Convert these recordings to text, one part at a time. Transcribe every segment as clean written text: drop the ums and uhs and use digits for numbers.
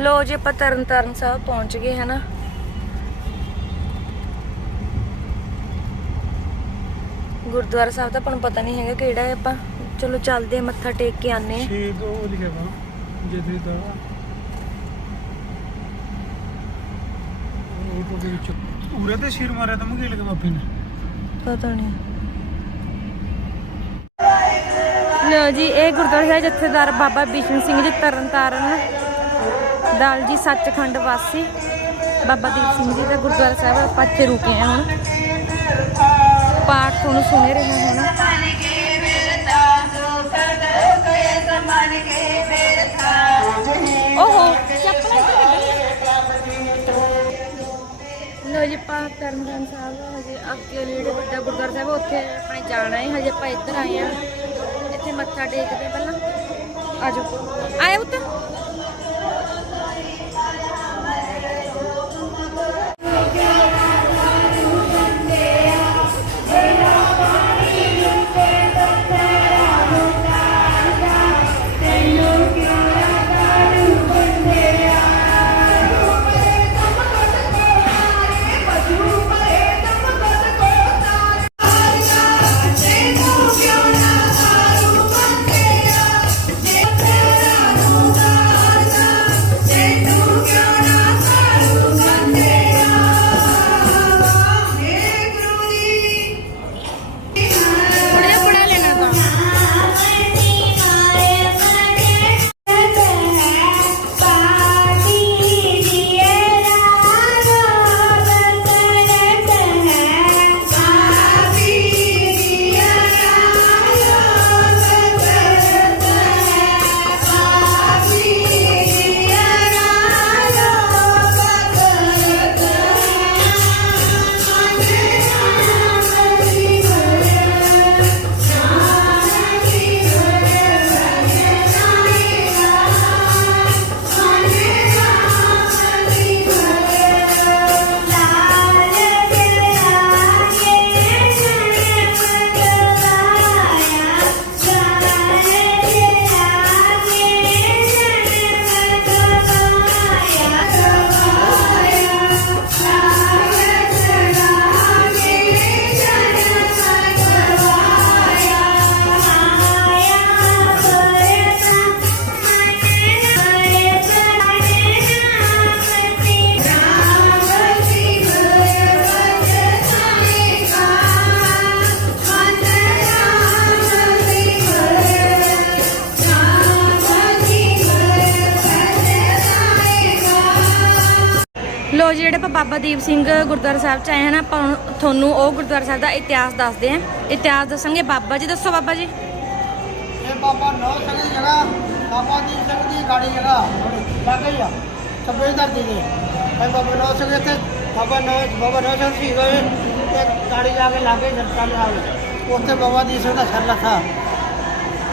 लो जी आप तरन तारण साहब पहुंच गए है ना। गुरुद्वारा साहब का अपन पता नहीं है केड़ा है। आप चलो चलते हैं मत्था टेक के आने। पता नहीं। लो जी ये गुरुद्वारा साहब जत्थेदार बाबा बिशन सिंह जी तरन तारण दल जी सचखंड वासी बाबा दीप सिंह जी का गुरुद्वारा साहब आप इत्थे रुके हैं हुण पाठ तुहानूं सुने रहे हैं हुण। ओहो लो जी आप तरनताਰਨ साहब हजे अगे नेड़े बड़ा गुरुद्वारा साहब उत्थे अपने जाना है। हजे आप इधर आए हैं इत्थे मत्था टेकदे पहला आजो आए पुत्त। लो जी जो बाबा दीप सिंह गुरुद्वारा साहब आए हैं ना थोनू गुरुद्वारा साहब का इतिहास दसते हैं। इतिहास दसेंगे बाबा जी। दसो बाबा जी। ये बाबा नौ सिंह की जगह बाबा दीप सिंह की गाड़ी जगह लागे ही आ छब्बे धरती से बाबा नौ सिंह इतने बाबा नौ सिंह शहीद होए एक गाड़ी जाके लागे चल उत्थे बाबा दीप सिंह का सिर लथा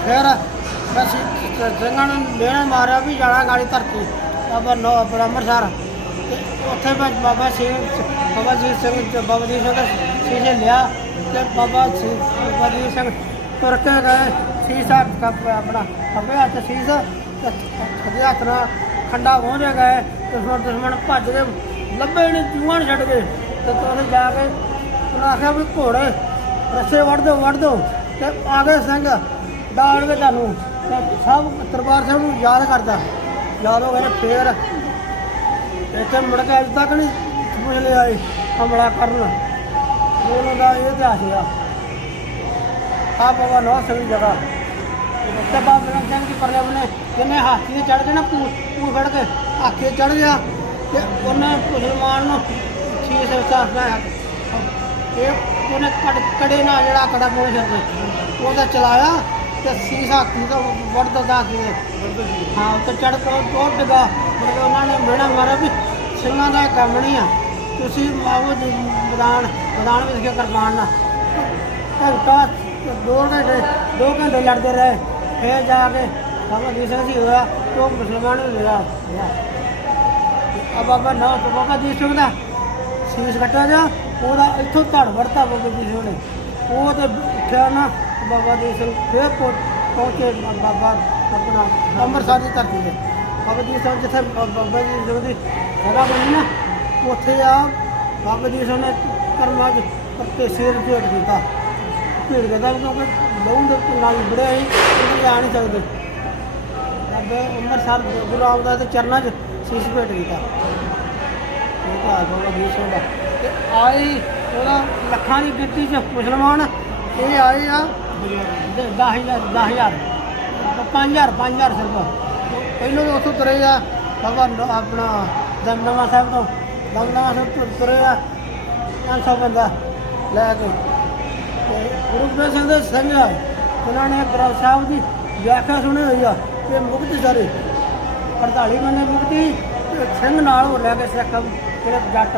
फिर सिंह ने लेने मारा भी जाना गाड़ी धरती बाबा नौ अंमृतसर उत्थे बाबा जी सिंह बाबा दीप सिंह का शीशे लिया तो बाबा दीप सिंह तुर के गए शीश अपना खब्बे हथ शीश खब्बे हथ न खंडा पहुँचे गए दुश्मन भज के लभे नहीं चूहा छड़ गए तो उन्हें जाके उन्हें आख्या भी घोड़े रस्से वढ़ दो तो आ गए सिंह डाल के तू सब दरबार साहब याद करता याद हो गए फिर इतने मुड़ के अज तक नहीं पुछले आए हमला करना उन्होंने ये इतिहास है। आ बाबा नौ सिंह की जगह तो बाबा बिलन सिंह की परले ने जिन्हें हाथी से चढ़ के ना पू फड़ के हाथी चढ़ गया तो उन्हें मुसलमान शीश उन्हें कड़े ना जरा कड़ा पूरे सिर से वो चलाया तो शीश हाथी तो वढ़ हाथी हाँ तो चढ़ कर बहुत डिगा उन्होंने मेहना मारा भी ਸਿੰਘਾਂ ਦਾ ਕੰਮ नहीं आ ਤੁਸੀਂ ਆਵੋ मैदान में लिखे करपान घंटा 2 घंटे लड़ते रहे फिर जाके बाबा दीप सिंह जी होया तो मुसलमान भी लिया अब बाबा नौ तो बाबा दीप सिंह का शीश कट्टा जा वो इतों धड़ वड़ता बाबा दीप सिंह ने वो तो उठा ना बाबा दीप सिंह फिर पहुँचे बाबा अपना अंमृतसर की धरती से ਬਾਬਾ ਦੀਪ ਸਿੰਘ ਜਿੱਥੇ ਬਾਬਾ ਜੀ ਦੀ ਜਗ੍ਹਾ ਬਣੀ ਨਾ ਉੱਥੇ ਆ ਬਾਬਾ ਦੀਪ ਸਿੰਘ ਨੇ ਕਰਮਾਂ 'ਚ ਪੱਤੇ ਸਿਰ ਭੇਟ ਕੀਤਾ। ਭੇਟ ਕੀਤਾ ਕਿਉਂਕਿ ਲਹੂ ਦੇ ਨਾਲ ਬੜਿਆ ਹੀ ਉਹ ਜਾ ਨਹੀਂ ਸਕਦੇ। ਅੱਗੇ ਅੰਮ੍ਰਿਤਸਰ ਗੁਰੂ ਰਾਮਦਾਸ ਦੇ ਚਰਨਾਂ 'ਚ ਸੀਸ ਭੇਟ ਕੀਤਾ। ਇਹ ਤਾਂ ਬਾਬਾ ਦੀਪ ਸਿੰਘ ਦਾ ਤੇ ਆਏ ਉਹਦਾ ਲੱਖਾਂ ਦੀ ਗਿਣਤੀ 'ਚ ਮੁਸਲਮਾਨ ਇਹ ਆਏ ਆ 10,000 5,000 ਸਿਰਫ। ਪਹਿਲੋਂ ਤਾਂ ਉੱਥੋਂ ਤੁਰੇ ਆ ਬਾਬਾ ਆਪਣਾ ਦਮਦਮਾ ਸਾਹਿਬ ਤੋਂ ਦਮਦਮਾ ਸਾਹਿਬ ਤੋਂ ਤੁਰੇ ਆ 500 ਬੰਦਾ ਲੈ ਕੇ ਤੇ ਗੁਰੂ ਗੋਬਿੰਦ ਸਿੰਘ ਦੇ ਸਿੰਘ ਆ ਉਹਨਾਂ ਨੇ ਗ੍ਰੰਥ ਸਾਹਿਬ ਦੀ ਵਿਆਖਿਆ ਸੁਣੀ ਹੋਈ ਆ ਕਿ ਮੁਕਤੀ ਸਾਰੇ 48 ਬੰਦੇ ਮੁਕਤੀ ਤੇ ਸਿੰਘ ਨਾਲ ਹੋ ਲੈ ਕੇ ਸਿੱਖ ਜਿਹੜੇ ਜੱਟ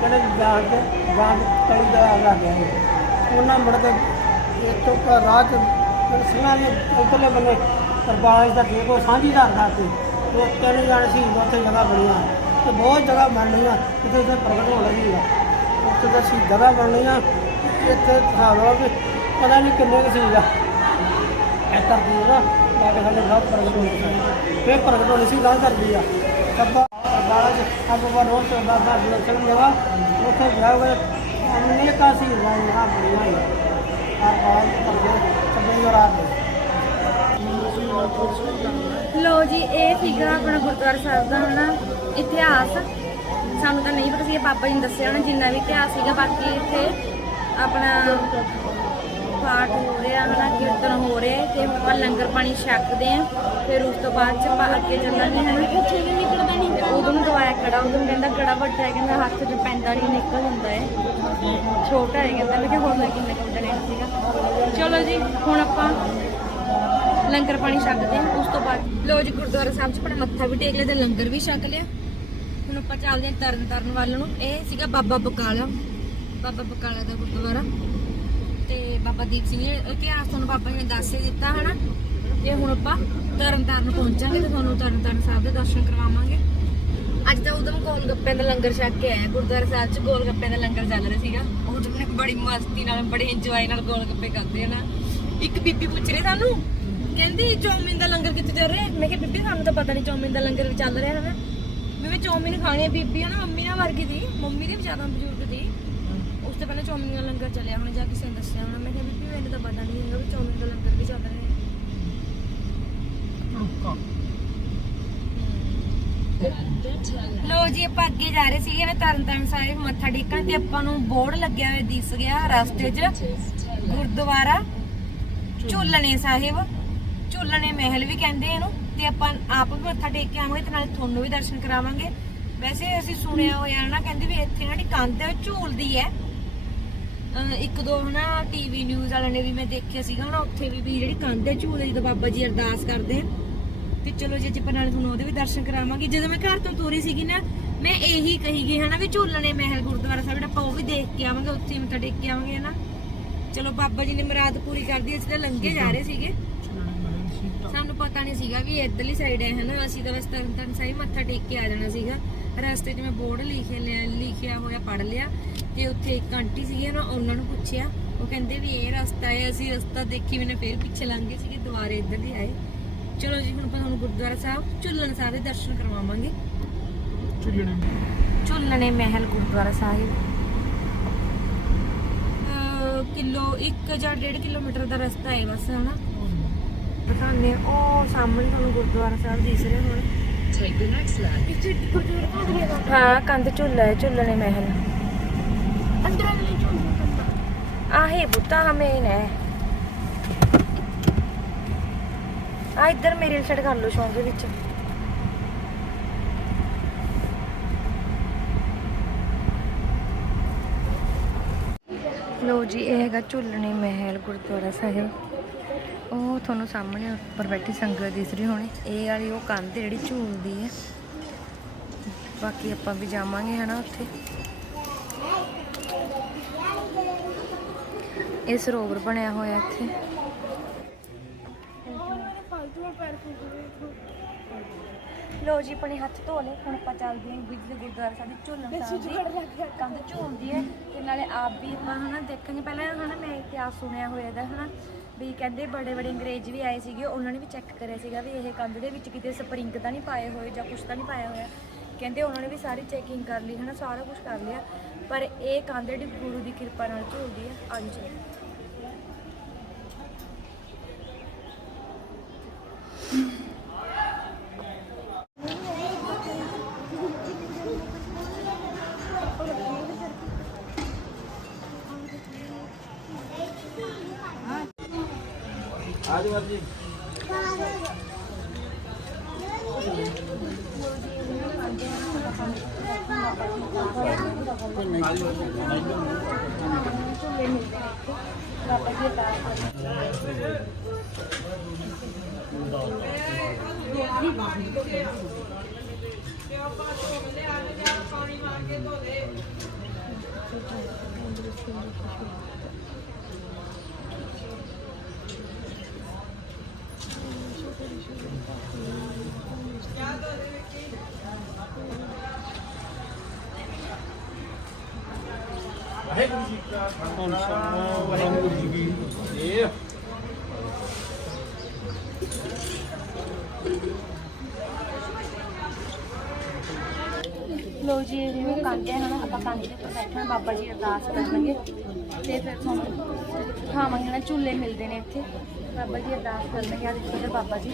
ਜਿਹੜੇ ਜਾਣ ਕੇ ਜਾਣ ਤਲੀ ਦਾ ਆ ਗਿਆ ਉਹਨਾਂ ਮੁੜ ਕੇ ਇੱਥੋਂ ਰਾਹ 'ਚ ਸਿੰਘਾਂ ਨੇ ਇੱਧਰਲੇ ਬੰਨੇ ਤਰਪਾਲ ਦਾ ਦੇਖੋ ਸਾਂਝੀਦਾਰ ਖਾਤੇ ਉਹ 3 ਜਾਣੇ ਸੀ ਉੱਥੇ ਜਗ੍ਹਾ ਬਣੀਆਂ ਤੇ ਬਹੁਤ ਜਗ੍ਹਾ ਬਣ ਰਹੀਆਂ ਕਿਤੇ ਇੱਥੇ ਪ੍ਰਗਟ ਹੋ ਰਹੀ ਆ ਉੱਥੇ ਦਾ ਸੀ ਜਗ੍ਹਾ ਬਣ ਰਹੀਆਂ ਇੱਥੇ ਹਿਸਾਬ ਲਾ ਕਿ ਪਤਾ ਨਹੀਂ ਕਿੰਨੇ ਕੁ ਸੀ ਆ ਇਹ ਧਰਤੀ ਦਾ ਲੈ ਕੇ ਸਾਡੇ ਬਹੁਤ ਪ੍ਰਗਟ ਹੋਣੀ ਸੀ ਫਿਰ ਪ੍ਰਗਟ ਹੋਣੀ ਸੀ ਗਾਂ ਧਰਤੀ ਆ ਸਭਾ ਬਾਲਾ ਚ ਆਪਾਂ ਰੋਜ਼ ਤੋਂ ਬਾਬਾ ਦਰਸ਼ਨ ਜਗ੍ਹਾ ਉੱਥੇ ਜਾਓਗੇ ਅਨੇਕਾਂ ਸੀ ਜਗ੍ਹਾ ਬਣੀਆਂ ਆ ਬਾਲ ਕਰਦੇ ਸਭੇ ਰਾਤ ਲੋ ਜੀ ਇਹ ਸੀਗਾ ਆਪਣਾ ਗੁਰਦੁਆਰਾ ਸਾਹਿਬ ਦਾ ਹਨਾ ਇਤਿਹਾਸ। ਸਾਨੂੰ ਤਾਂ ਨਹੀਂ ਪਤਾ ਸੀ, ਬਾਬਾ ਜੀ ਨੇ ਦੱਸਿਆ ਹੋਣਾ ਜਿੰਨਾ ਵੀ ਇਤਿਹਾਸ ਸੀਗਾ। ਬਾਕੀ ਇੱਥੇ ਆਪਣਾ ਪਾਠ ਹੋ ਰਿਹਾ ਹਨਾ, ਕੀਰਤਨ ਹੋ ਰਿਹਾ ਤੇ ਹੁਣ ਆਪਾਂ ਲੰਗਰ ਪਾਣੀ ਛਕਦੇ ਆ। ਫਿਰ ਉਸ ਤੋਂ ਬਾਅਦ ਚ ਆਪਾਂ ਅੱਗੇ ਚੱਲਾਂਗੇ ਹਨਾ। ਉੱਥੇ ਵੀ ਨਿਕਲਦਾ ਨਹੀਂ ਤੇ ਉਦੋਂ ਨੂੰ ਦਵਾਇਆ ਕੜਾ, ਉਦੋਂ ਕਹਿੰਦਾ ਕੜਾ ਵੱਡਾ ਹੈ, ਕਹਿੰਦਾ ਹੱਥ 'ਚ ਪੈਂਦਾ ਨਹੀਂ ਨਿਕਲ ਹੁੰਦਾ ਹੈ, ਛੋਟਾ ਹੈ ਕਹਿੰਦਾ। ਮੈਂ ਕਿਹਾ ਹੋਰ ਮੈਂ ਕਿੰਨੇ ਕੁ ਲੈਣਾ ਸੀਗਾ। ਚਲੋ ਜੀ ਹੁਣ ਆਪਾਂ ਲੰਗਰ ਪਾਣੀ ਛਕਦੇ ਹਾਂ। ਉਸ ਤੋਂ ਬਾਅਦ ਲੋ ਜੀ ਗੁਰਦੁਆਰਾ ਸਾਹਿਬ 'ਚ ਆਪਣਾ ਮੱਥਾ ਵੀ ਟੇਕ ਲਿਆ ਤੇ ਲੰਗਰ ਵੀ ਛਕ ਲਿਆ। ਹੁਣ ਆਪਾਂ ਚੱਲਦੇ ਹਾਂ ਤਰਨ ਵੱਲ ਨੂੰ। ਇਹ ਸੀਗਾ ਬਾਬਾ ਬਕਾਲਾ ਦਾ ਗੁਰਦੁਆਰਾ ਤੇ ਬਾਬਾ ਦੀਪ ਸਿੰਘ ਜੀ ਇਤਿਹਾਸ ਤੁਹਾਨੂੰ ਬਾਬਾ ਜੀ ਨੇ ਦੱਸ ਹੀ ਦਿੱਤਾ ਹਨਾ। ਤੇ ਹੁਣ ਆਪਾਂ ਤਰਨ ਪਹੁੰਚਾਂਗੇ ਤੇ ਤੁਹਾਨੂੰ ਤਰਨ ਸਾਹਿਬ ਦੇ ਦਰਸ਼ਨ ਕਰਵਾਵਾਂਗੇ। ਅੱਜ ਤਾਂ ਉਦੋਂ ਗੋਲ ਗੱਪਿਆਂ ਦਾ ਲੰਗਰ ਛਕ ਕੇ ਆਇਆ ਗੁਰਦੁਆਰਾ ਸਾਹਿਬ 'ਚ। ਗੋਲ ਗੱਪਿਆਂ ਦਾ ਲੰਗਰ ਚੱਲ ਰਿਹਾ ਸੀਗਾ। ਉਹ ਜਿਵੇਂ ਬੜੀ ਮਸਤੀ ਨਾਲ ਬੜੇ ਇੰਜੋਏ ਨਾਲ ਗੋਲ ਗੱਪੇ ਕਰਦੇ ਆ ਨਾ। ਇੱਕ ਬੀਬੀ ਪੁੱਛ ਰਹੀ ਸਾਨੂੰ, ਕਹਿੰਦੀ ਚੌਮਿਨ ਦਾ ਲੰਗਰ ਕਿੱਥੇ ਚੱਲ ਰਿਹਾ? ਮੈਂ ਕਿਹਾ ਬੀਬੀ ਸਾਨੂੰ ਤਾਂ ਪਤਾ ਨਹੀਂ ਚੌਮਿਨ ਦਾ ਲੰਗਰ ਵੀ ਚੱਲ ਰਿਹਾ ਹੈ। ਮੈਂ ਚੌਮਿਨ ਖਾਣੀ ਹੈ। ਬੀਬੀ ਨਾ ਮੰਮੀ ਨਾਲ ਵਰਗੀ ਦੀ, ਮੰਮੀ ਦੀ ਵੀ ਜ਼ਿਆਦਾ ਬਜ਼ੁਰਗ ਦੀ। ਉਸ ਤੋਂ ਪਹਿਲਾਂ ਚੌਮਿਨ ਦਾ ਲੰਗਰ ਚੱਲਿਆ ਹੁਣ ਜਾ ਕਿਸੇ ਨੇ ਦੱਸਿਆ ਹੋਣਾ। ਮੈਂ ਕਿਹਾ ਬੀਬੀ ਮੈਨੂੰ ਤਾਂ ਪਤਾ ਨਹੀਂ ਹੈਗਾ ਵੀ ਚੌਮਿਨ ਦਾ ਲੰਗਰ ਵੀ ਚੱਲ ਰਿਹਾ ਹੈ। ਲੋ ਜੀ ਆਪਾਂ ਅੱਗੇ ਜਾ ਰਹੇ ਸੀਗੇ ਨਾ ਤਰਨ ਸਾਹਿਬ ਮੱਥਾ ਟੇਕਣ ਤੇ ਆਪਾਂ ਨੂੰ ਬੋਰਡ ਲੱਗਿਆ ਹੋਇਆ ਦਿਸ ਗਿਆ ਰਸਤੇ 'ਚ, ਗੁਰਦੁਆਰਾ ਝੂਲਣੇ ਸਾਹਿਬ, ਝੂਲਣੇ ਮਹਿਲ ਵੀ ਕਹਿੰਦੇ ਇਹਨੂੰ। ਤੇ ਆਪਾਂ ਆਪ ਵੀ ਮੱਥਾ ਟੇਕ ਕੇ ਆਵਾਂਗੇ ਤੇ ਨਾਲੇ ਤੁਹਾਨੂੰ ਵੀ ਦਰਸ਼ਨ ਕਰਾਵਾਂਗੇ। ਵੈਸੇ ਅਸੀਂ ਸੁਣਿਆ ਹੋਇਆ ਨਾ ਕਹਿੰਦੇ ਵੀ ਇੱਥੇ ਜਿਹੜੀ ਕੰਧ ਹੈ ਝੂਲਦੀ ਹੈ। ਇੱਕ ਦੋ ਹਨਾ ਟੀਵੀ ਨਿਊਜ਼ ਵਾਲਿਆਂ ਨੇ ਵੀ ਮੈਂ ਦੇਖਿਆ ਸੀਗਾ ਨਾ, ਉੱਥੇ ਵੀ ਜਿਹੜੀ ਕੰਧ ਹੈ ਝੂਲਦੀ ਜਦੋਂ ਬਾਬਾ ਜੀ ਅਰਦਾਸ ਕਰਦੇ ਆ। ਤੇ ਚਲੋ ਜੀ ਆਪਾਂ ਨਾਲੇ ਤੁਹਾਨੂੰ ਉਹਦੇ ਵੀ ਦਰਸ਼ਨ ਕਰਾਵਾਂਗੇ। ਜਦੋਂ ਮੈਂ ਘਰ ਤੋਂ ਤੁਰੀ ਸੀਗੀ ਨਾ ਮੈਂ ਇਹੀ ਕਹੀ ਗਈ ਹਨਾ ਵੀ ਝੂਲਣੇ ਮਹਿਲ ਗੁਰਦੁਆਰਾ ਸਾਹਿਬ ਆਪਾਂ ਉਹ ਵੀ ਦੇਖ ਕੇ ਆਵਾਂਗੇ, ਉੱਥੇ ਮੱਥਾ ਟੇਕ ਕੇ ਆਵਾਂਗੇ ਹਨਾ। ਚਲੋ ਬਾਬਾ ਜੀ ਨੇ ਮੁਰਾਦ ਪੂਰੀ ਕਰਦੀ। ਅਸੀਂ ਤਾਂ ਲੰਘੇ ਜਾ ਰਹੇ ਸੀਗੇ, ਸਾਨੂੰ ਪਤਾ ਨਹੀਂ ਸੀਗਾ ਵੀ ਇੱਧਰਲੀ ਸਾਈਡ ਹੈ ਹਨਾ। ਅਸੀਂ ਤਾਂ ਬਸ ਤਰਨ ਸਾਹਿਬ ਮੱਥਾ ਟੇਕ ਕੇ ਆ ਜਾਣਾ ਸੀਗਾ। ਰਸਤੇ 'ਚ ਮੈਂ ਬੋਰਡ ਲਿਖਿਆ ਹੋਇਆ ਪੜ੍ਹ ਲਿਆ ਤੇ ਉੱਥੇ ਇੱਕ ਆਂਟੀ ਸੀਗੀ ਨਾ, ਉਹਨਾਂ ਨੂੰ ਪੁੱਛਿਆ, ਉਹ ਕਹਿੰਦੇ ਵੀ ਇਹ ਰਸਤਾ ਹੈ। ਅਸੀਂ ਰਸਤਾ ਦੇਖੀ ਮੈਨੇ ਫਿਰ ਪਿੱਛੇ ਲੰਘੇ ਸੀਗੇ, ਦੁਬਾਰੇ ਇੱਧਰ ਦੀ ਆਏ। ਚਲੋ ਜੀ ਹੁਣ ਆਪਾਂ ਤੁਹਾਨੂੰ ਗੁਰਦੁਆਰਾ ਸਾਹਿਬ ਝੂਲਣ ਸਾਹਿਬ ਦੇ ਦਰਸ਼ਨ ਕਰਵਾਵਾਂਗੇ। ਝੂਲਣੇ ਮਹਿਲ ਗੁਰਦੁਆਰਾ ਸਾਹਿਬ ਕਿਲੋ 1 ਜਾਂ 1.5 ਕਿਲੋਮੀਟਰ ਦਾ ਰਸਤਾ ਹੈ ਬਸ ਹਨਾ। ਦਿਖਾਉਂਦੇ ਉਹ ਸਾਹਮਣੇ ਤੁਹਾਨੂੰ ਗੁਰਦੁਆਰਾ ਸਾਹਿਬ ਦਿਸ ਰਿਹਾ ਹੁਣ। ਹਾਂ ਕੰਧ ਝੂਲਾ ਹੈ ਝੂਲਣੇ ਮਹਿਲ। ਆਹੇ ਬੁੱਤਾ ਹਮੇਨ ਹੈ। ਆ ਇੱਧਰ ਮੇਰੇ ਸਾਈਡ ਕਰ ਲਓ ਸ਼ੌਂਕ ਦੇ ਵਿੱਚ। ਲੋ ਜੀ ਇਹ ਹੈਗਾ ਝੂਲਣੇ ਮਹਿਲ ਗੁਰਦੁਆਰਾ ਸਾਹਿਬ। ਉਹ ਤੁਹਾਨੂੰ ਸਾਹਮਣੇ ਉੱਪਰ ਬੈਠੀ ਸੰਗਤ ਦਿਸ ਰਹੀ ਹੋਣੀ। ਇਹ ਵਾਲੀ ਉਹ ਕੰਧ ਜਿਹੜੀ ਝੂਲਦੀ ਹੈ। ਬਾਕੀ ਆਪਾਂ ਵੀ ਜਾਵਾਂਗੇ ਹਨਾ ਉੱਥੇ। ਇਹ ਸਰੋਵਰ ਬਣਿਆ ਹੋਇਆ ਇੱਥੇ। ਲੋ ਜੀ ਆਪਣੇ ਹੱਥ ਧੋ ਲਏ। ਹੁਣ ਆਪਾਂ ਚੱਲਦੇ ਹਾਂ ਬਿਜਲੀ ਗੁਰਦੁਆਰਾ ਸਾਹਿਬ ਝੂਲਣ ਸਾਹਿਬ ਦੀ ਕੰਧ ਝੂਲਦੀ ਹੈ ਤੇ ਨਾਲੇ ਆਪ ਵੀ ਆਪਾਂ ਹਨਾ ਦੇਖਾਂਗੇ। ਪਹਿਲਾਂ ਹਨਾ ਮੈਂ ਇਤਿਹਾਸ ਸੁਣਿਆ ਹੋਇਆ ਦਾ ਹਨਾ ਵੀ ਕਹਿੰਦੇ ਬੜੇ ਬੜੇ ਅੰਗਰੇਜ਼ ਵੀ ਆਏ ਸੀਗੇ, ਉਹਨਾਂ ਨੇ ਵੀ ਚੈੱਕ ਕਰਿਆ ਸੀਗਾ ਵੀ ਇਹ ਕੰਧ ਦੇ ਵਿੱਚ ਕਿਤੇ ਸਪਰਿੰਗ ਤਾਂ ਨਹੀਂ ਪਾਏ ਹੋਏ ਜਾਂ ਕੁਛ ਤਾਂ ਨਹੀਂ ਪਾਇਆ ਹੋਇਆ। ਕਹਿੰਦੇ ਉਹਨਾਂ ਨੇ ਵੀ ਸਾਰੀ ਚੈਕਿੰਗ ਕਰ ਲਈ ਹੈ ਨਾ, ਸਾਰਾ ਕੁਝ ਕਰ ਲਿਆ, ਪਰ ਇਹ ਕੰਧ ਜਿਹੜੀ ਗੁਰੂ ਦੀ ਕਿਰਪਾ ਨਾਲ ਝੂਲਦੀ ਹੈ। ਅੱਜ आज मर्जी वाहेगुरु जी का खालसा वाहेगुरु जी की फतेह। लो जी जिवें कंध है ना, आप कंध के उपर बैठना, बाबा जी अरदास करनगे ते फिर तुहानूं खावांगे ना, झूले मिलते हैं इत्थे। बाबा जी अरदास करनगे, आ देखो इधर बाबा जी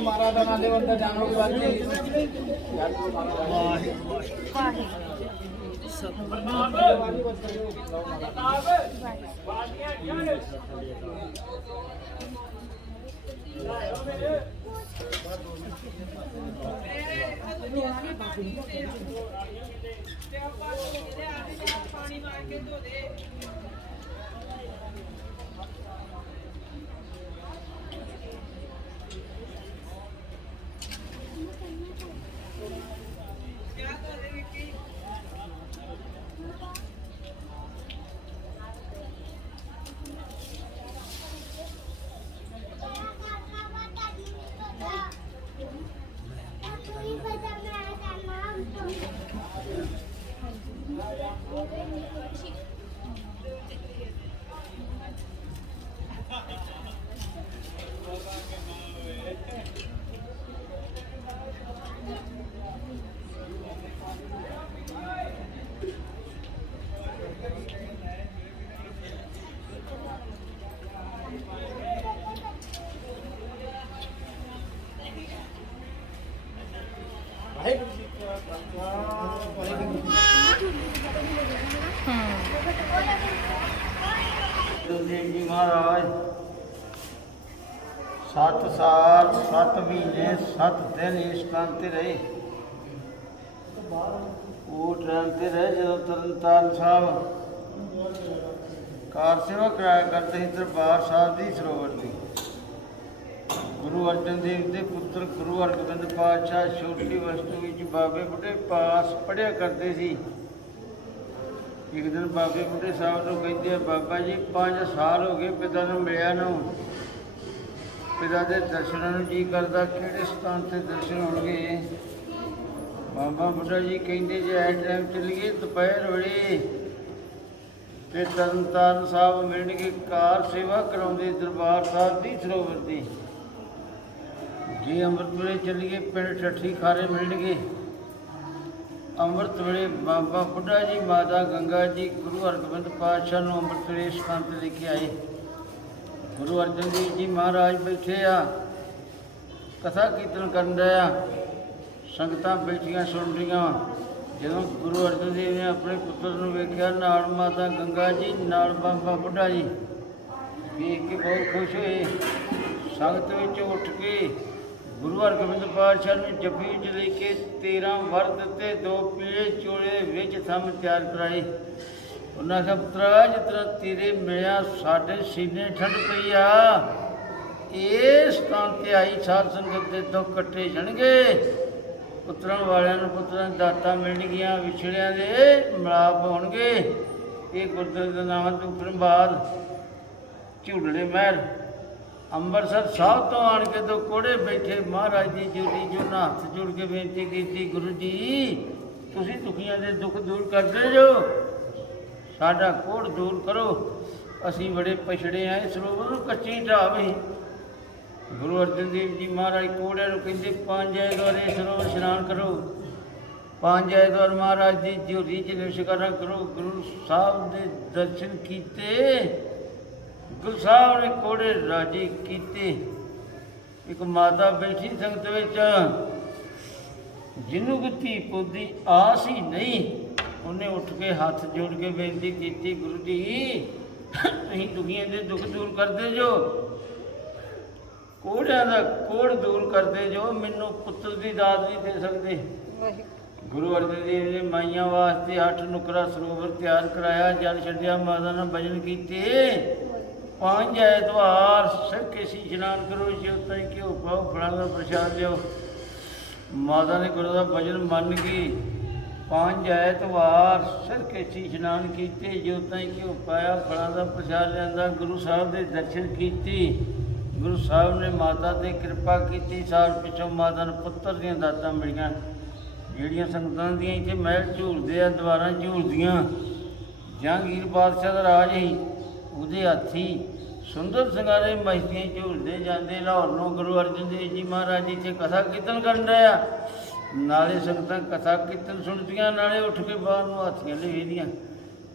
महाराज नाले बंदा जानो की बात नहीं। देव जी महाराज 7 साल 7 महीने 7 दिन इस काम ते रहे। वो टाइम ते रहे जो तरनताਰਨ साहब कार सेवा कराया करते ही दरबार साहब की सरोवर की। गुरु अर्जन देव के पुत्र गुरु हरगोबिंद पातशाह छोटी वस्तु में बाबे बुढ़े पास पढ़िया करते सी। एक दिन बाबे बुढ़े साहब को कहते बाबा जी 5 साल हो गए पिता को मिलिया नूं, पिता के दर्शनों जी करता किहड़े स्थान से दर्शन होणगे। बाबा बुढ़ा जी कहते जे इस टाइम चलीए दोपहर वेले ते तरनताਰਨ साहब मिलणगे, कार सेवा कराउंदे दरबार साहब की सरोवर की। जे अमृत वेले चलीए पिंड ठट्ठी खारे मिलणगे। अमृत वेले बाबा बुढ़ा जी माता गंगा जी गुरु हरगोबिंद पातशाह नूं अमृत वेले इस स्थान ते लेके आए। गुरु अर्जन देव जी महाराज बैठे आ, कथा कीर्तन करन रहा, संगतां बैठियां सुन रहियां। जदों गुरु अर्जन देव ने अपने पुत्र नूं वेख्या, नाल माता गंगा जी नाल बाबा बुढ़ा जी वेख के बहुत खुश होए। संगत विच उठ के गुरु हरगोबिंद पातशाह ने जपी च लेके 13 वरद ते 2 पीले चोले विच थम तैयार कराए। उन्हां आखिया पुत्रा जिस तरह तेरे मिलिया साडे सीने ठंड पई आ, इस स्थान ते आई साध संगत दे दुख कट्टे जाणगे। ਪੁੱਤਰਾਂ ਵਾਲਿਆਂ ਨੂੰ ਪੁੱਤਰਾਂ ਦੀ ਦਾਤਾਂ ਮਿਲਣਗੀਆਂ, ਵਿਛੜਿਆਂ ਦੇ ਮਿਲਾਪ ਹੋਣਗੇ। ਇਹ ਗੁਰਦੁਆਰੇ ਦਾ ਨਾਮ ਹੈ ਦੁਖਨਿਵਾਰਨ ਝੂਲਣੇ ਮਹਿਲ। ਅੰਮ੍ਰਿਤਸਰ ਸਾਹਿਬ ਤੋਂ ਆਣ ਕੇ ਦੋ ਕੋੜੇ ਬੈਠੇ ਮਹਾਰਾਜ ਦੀ ਜੋੜੀ ਜੋ ਨਾ ਹੱਥ ਜੋੜ ਕੇ ਬੇਨਤੀ ਕੀਤੀ, ਗੁਰੂ ਜੀ ਤੁਸੀਂ ਦੁਖੀਆਂ ਦੇ ਦੁੱਖ ਦੂਰ ਕਰਦੇ ਜੋ, ਸਾਡਾ ਕੋੜ ਦੂਰ ਕਰੋ। ਅਸੀਂ ਬੜੇ ਪਛੜੇ ਆਂ, ਇਸ ਸਰੋਵਰ ਨੂੰ ਕੱਚੀ ਢਾਵੀ। ਗੁਰੂ ਅਰਜਨ ਦੇਵ ਜੀ ਮਹਾਰਾਜ ਕੋੜਿਆਂ ਨੂੰ ਕਹਿੰਦੇ ਪੰਜ ਐਤਵਾਰੇ ਸਰੋਵਰ ਇਸ਼ਨਾਨ ਕਰੋ, ਪੰਜ ਐਤਵਾਰ ਮਹਾਰਾਜ ਦੀ ਝੋਲੀ 'ਚ ਨਿਸ਼ਕਾਰਾ ਕਰੋ। ਗੁਰੂ ਸਾਹਿਬ ਦੇ ਦਰਸ਼ਨ ਕੀਤੇ, ਗੁਰੂ ਸਾਹਿਬ ਨੇ ਕੋੜੇ ਰਾਜੀ ਕੀਤੇ। ਇੱਕ ਮਾਤਾ ਬੈਠੀ ਸੰਗਤ ਵਿੱਚ, ਜਿਹਨੂੰ ਕੋਈ ਧੀ ਪੁੱਤ ਦੀ ਆਸ ਹੀ ਨਹੀਂ, ਉਹਨੇ ਉੱਠ ਕੇ ਹੱਥ ਜੋੜ ਕੇ ਬੇਨਤੀ ਕੀਤੀ, ਗੁਰੂ ਜੀ ਤੁਸੀਂ ਦੁਖੀਆਂ ਦੇ ਦੁੱਖ ਦੂਰ ਕਰਦੇ ਜੋ, ਕੋੜਿਆਂ ਦਾ ਕੋੜ ਦੂਰ ਕਰਦੇ ਜੋ, ਮੈਨੂੰ ਪੁੱਤਰ ਦੀ ਦਾਤ ਨਹੀਂ ਦੇ ਸਕਦੇ। ਗੁਰੂ ਅਰਜਨ ਦੇਵ ਨੇ ਮਾਈਆਂ ਵਾਸਤੇ 8 ਨੁਕਰਾ ਸਰੋਵਰ ਤਿਆਰ ਕਰਾਇਆ, ਜਲ ਛੱਡਿਆ, ਮਾਤਾ ਨਾਲ ਭਜਨ ਕੀਤੇ। ਪੰਜ ਐਤਵਾਰ ਸਿਰ ਕੇ ਸੀ ਇਸ਼ਨਾਨ ਕਰੋ, ਜਿਉਤਾ ਹੀ ਘਿਓ ਪਾਓ, ਫਲਾਂ ਦਾ ਪ੍ਰਸ਼ਾਦ ਲਿਓ। ਮਾਤਾ ਨੇ ਗੁਰੂ ਦਾ ਭਜਨ ਮੰਨ ਕੇ ਪੰਜ ਐਤਵਾਰ ਸਿਰ ਕੇ ਸੀ ਇਸ਼ਨਾਨ ਕੀਤੇ, ਜਿਉਤਾ ਹੀ ਘਿਓ ਪਾਇਆ, ਫਲਾਂ ਦਾ ਪ੍ਰਸ਼ਾਦ ਲਿਆਂਦਾ, ਗੁਰੂ ਸਾਹਿਬ ਦੇ ਦਰਸ਼ਨ ਕੀਤੇ। ਗੁਰੂ ਸਾਹਿਬ ਨੇ ਮਾਤਾ 'ਤੇ ਕਿਰਪਾ ਕੀਤੀ। ਸਾਲ ਪਿੱਛੋਂ ਮਾਤਾ ਨੂੰ ਪੁੱਤਰ ਦੀਆਂ ਦਾਤਾਂ ਮਿਲੀਆਂ। ਜਿਹੜੀਆਂ ਸੰਗਤਾਂ ਦੀਆਂ ਇੱਥੇ ਮਹਿਲ ਝੂਲਦੇ ਆ, ਦੀਵਾਰਾਂ ਝੂਲਦੀਆਂ, ਜਹਾਂਗੀਰ ਬਾਦਸ਼ਾਹ ਦਾ ਰਾਜ ਸੀ, ਉਹਦੇ ਹੱਥੀ ਸੁੰਦਰ ਸਿੰਗਾਰੇ ਮਸਤੀਆਂ ਝੂਲਦੇ ਜਾਂਦੇ। ਲਾਹੌਰ ਨੂੰ ਗੁਰੂ ਅਰਜਨ ਦੇਵ ਜੀ ਮਹਾਰਾਜ ਜੀ ਇੱਥੇ ਕਥਾ ਕੀਰਤਨ ਕਰਨ ਡਿਆ, ਨਾਲੇ ਸੰਗਤਾਂ ਕਥਾ ਕੀਰਤਨ ਸੁਣਦੀਆਂ, ਨਾਲੇ ਉੱਠ ਕੇ ਬਾਹਰ ਨੂੰ ਹਾਥੀਆਂ ਲਿਵੇਦੀਆਂ।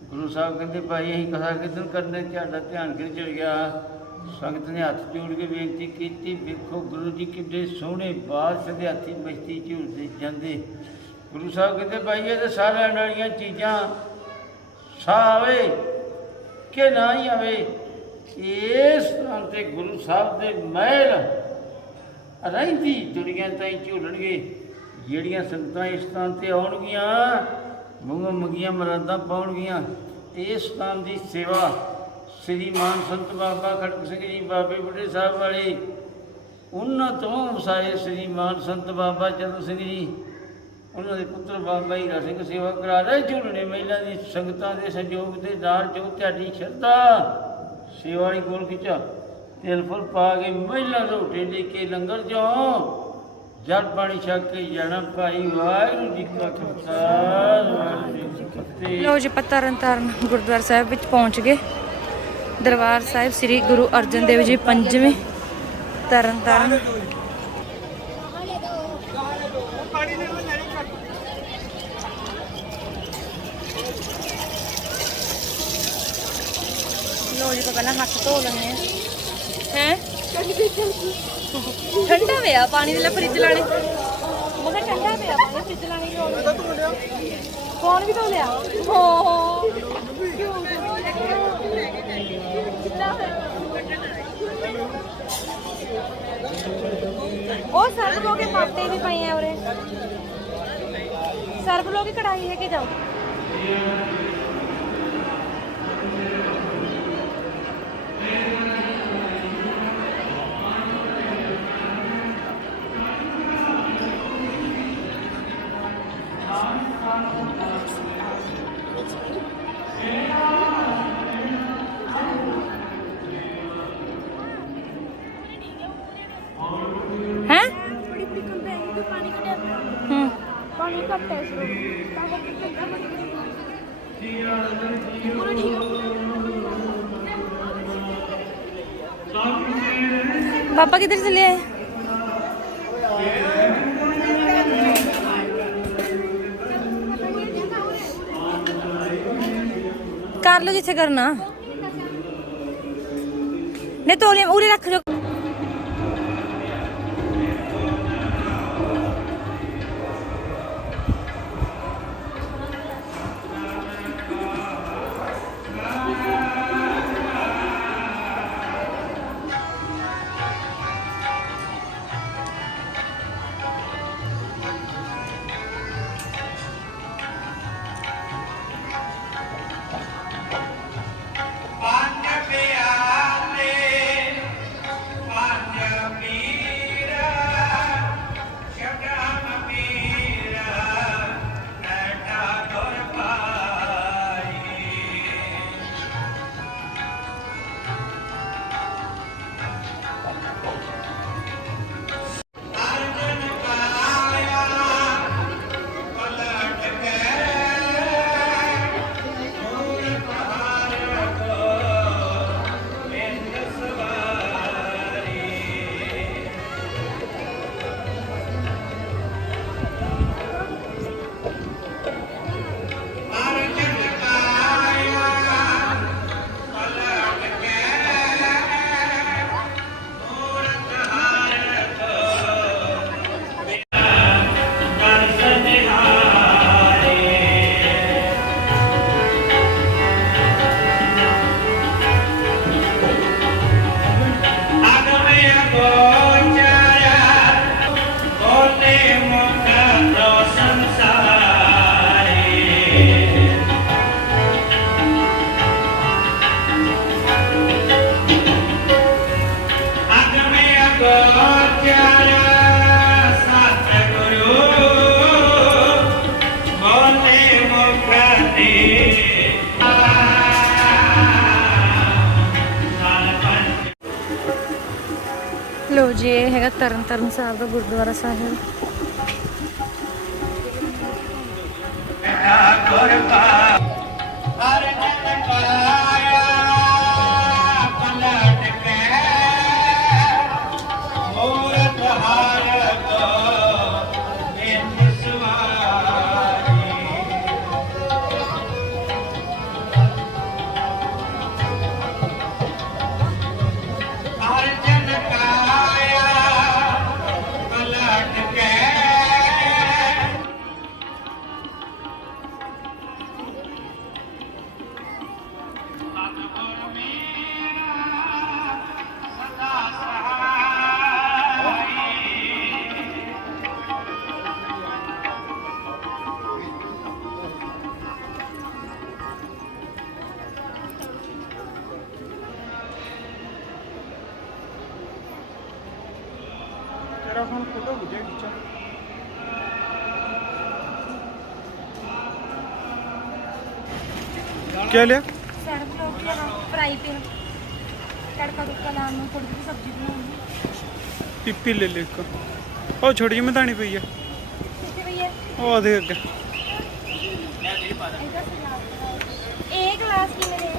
ਗੁਰੂ ਸਾਹਿਬ ਕਹਿੰਦੇ ਭਾਈ ਅਸੀਂ ਕਥਾ ਕੀਰਤਨ ਕਰਨੇ, ਤੁਹਾਡਾ ਧਿਆਨ ਕਿੱਧਰ ਚਲ ਗਿਆ? ਸੰਗਤ ਨੇ ਹੱਥ ਜੋੜ ਕੇ ਬੇਨਤੀ ਕੀਤੀ, ਵੇਖੋ ਗੁਰੂ ਜੀ ਕਿੱਡੇ ਸੋਹਣੇ ਬਾਦਸ਼ਾਹ ਦੇ ਹੱਥੀ ਮਸਤੀ ਝੂਲਦੇ ਜਾਂਦੇ। ਗੁਰੂ ਸਾਹਿਬ ਕਹਿੰਦੇ ਭਾਈ ਇਹ ਤਾਂ ਸਾਹ ਲੈਣ ਵਾਲੀਆਂ ਚੀਜ਼ਾਂ, ਸਾਹ ਆਵੇ ਕਿ ਨਾ ਹੀ ਆਵੇ, ਇਸ ਸਥਾਨ 'ਤੇ ਗੁਰੂ ਸਾਹਿਬ ਦੇ ਮਹਿਲ ਰਹਿੰਦੀ ਦੁਨੀਆ ਤਾਈਂ ਝੂਲਣਗੇ। ਜਿਹੜੀਆਂ ਸੰਗਤਾਂ ਇਸ ਸਥਾਨ 'ਤੇ ਆਉਣਗੀਆਂ, ਮੂੰਹੋਂ ਮੰਗੀਆਂ ਮੁਰਾਦਾਂ ਪਾਉਣਗੀਆਂ। ਇਸ ਸਥਾਨ ਦੀ ਸੇਵਾ ਸ੍ਰੀ ਮਾਨ ਸੰਤ ਬਾਬਾ ਖੜਕ ਸਿੰਘ ਜੀ, ਬਾਬੇ ਬੁੱਢੇ ਸਾਹਿਬ ਵਾਲੇ, ਉਹਨਾਂ ਤੋਂ ਵਸਾਏ ਸ੍ਰੀ ਮਾਨ ਸੰਤ ਬਾਬਾ ਚਰਨ ਸਿੰਘ ਜੀ, ਉਹਨਾਂ ਦੇ ਪੁੱਤਰ ਬਾਬਾ ਹੀਰਾ ਸਿੰਘ ਸੇਵਾ ਕਰਾ ਰਹੇ। ਝੂਲਣੇ ਮਹਿਲਾਂ ਦੀ ਸੰਗਤਾਂ ਦੇ ਸਹਿਯੋਗ ਦੇ ਨਾਲ ਜੋ ਤੁਹਾਡੀ ਸ਼ਰਧਾ ਸੇਵਾ ਵਾਲੀ ਗੋਲ ਖਿੱਚਾ, ਤਿਲ ਫੁੱਲ ਪਾ ਕੇ ਮਹਿਲਾਂ ਰੋਟੇ ਲੈ ਕੇ ਲੰਗਰ ਜਾਓ, ਜਲ ਪਾਣੀ ਛਕ ਕੇ ਜਾਣਾ ਭਾਈ। ਵਾਹਿਗੁਰੂ ਜੀ ਕਾ ਖਾਲਸਾ, ਵਾਹਿਗੁਰੂ ਜੀ ਕੀ ਫਤਿਹ। ਲਓ ਜੀ, ਆਪਾਂ ਤਰਨਤਾਰਨ ਗੁਰਦੁਆਰਾ ਸਾਹਿਬ ਵਿੱਚ ਪਹੁੰਚ ਗਏ। ਦਰਬਾਰ ਸਾਹਿਬ ਸ੍ਰੀ ਗੁਰੂ ਅਰਜਨ ਦੇਵ ਜੀ ਪੰਜਵੇਂ, ਤਰਨਤਾਰਨ। ਲੋ ਜੀ, ਪਹਿਲਾਂ ਹੱਥ ਧੋ ਲੈਣੇ ਆ। ਹੈ ਠੰਡਾ ਪਿਆ ਪਾਣੀ ਦੇ ਲਈ ਫਰਿੱਜ ਲਾਣੇ, ਮੈਂ ਕਿਹਾ ਠੰਡਾ ਪਿਆ ਪਾਣੀ ਫਰਿੱਜ ਲਾਣੇ ਦੀ ਲੋੜ। ਫੋਨ ਵੀ ਧੋ ਲਿਆ। ਹੋ ਉਹ ਸਰਬ ਲੋ ਕੇ ਪਾਟੇ ਵੀ ਪਏ ਆ ਉਰੇ, ਸਰਬ ਲੋ ਕੇ ਕੜਾਈ ਲੈ ਕੇ ਜਾਓ। पानी कब पापा किधर चले आए? कर लो जिसे करना, नहीं तौलिया उरे रख लो। ਜੀ ਇਹ ਹੈਗਾ ਤਰਨਤਾਰਨ ਸਾਹਿਬ ਦਾ ਗੁਰਦੁਆਰਾ ਸਾਹਿਬ। क्या लिया? सैड ब्लॉक के यहाँ फ्राई पैन तड़का तुड़का लाने में थोड़ी सी सब्जी बनाऊंगी। पिप्पी ले ले इसको। ओ छोटी जी मधानी पई है कितने भैया? ओ दे अगे। एक गिलास की मेरे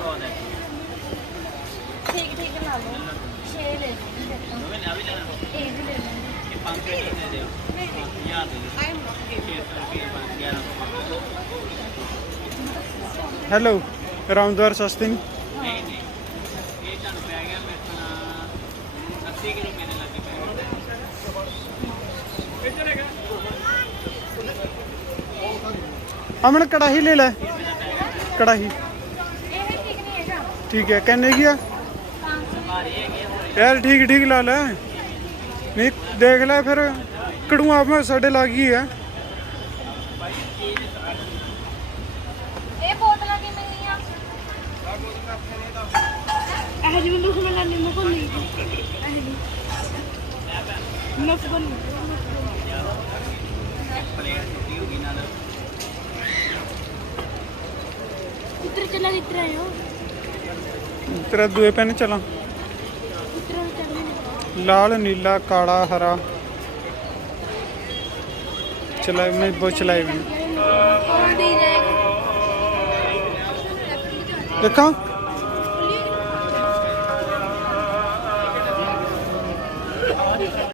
ठीक ठीक ला लो 6 ले लो एक ले लो हेलो रामद्वार सस्ते नहीं अमन कड़ाही ले ले कड़ाही ये ठीक नहीं है ठीक है कहने की है यार ठीक ठीक ला ले नहीं देख ले फिर कड़ूआ में साढ़े लागी है ये बोतल की मिलनी है अहली में मुख में लाने में को नहीं अहली मुख बन कितने चला कितने आए हो तेरा दुए पेन चला कितने चलने लाल नीला काला हरा चला मैं बहुत चलाए मैंने और दे जाएगा देखा